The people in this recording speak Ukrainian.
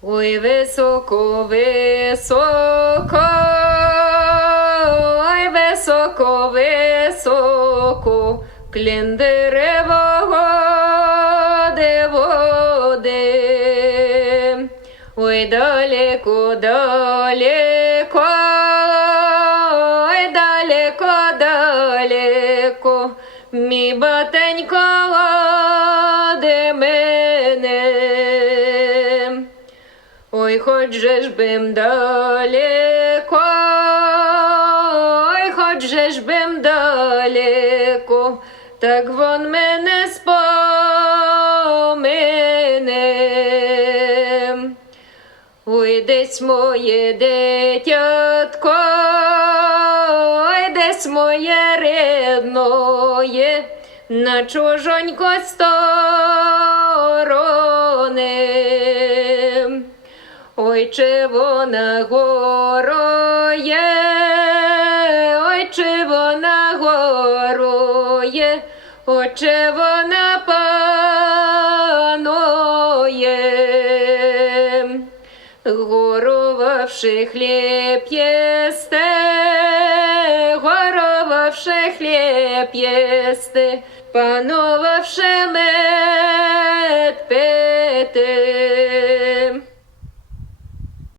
Ой, високо, високо, ой, високо, високо, клін деревого води. Ой, далеко, далеко, ой, далеко, далеко, мій батенько від мене. Ой, хоч же ж бим далеко, ой, хоч же ж бим далеко, так вон мене спомине. Ой, десь моє дитятко, ой, десь моє рідноє, на чужонько сторони. Ой, чи вона горує, ой, чи вона горує, ой, чи вона панує. Горувавши хліб єсте, горувавши хліб єсте, панувавши мед пити.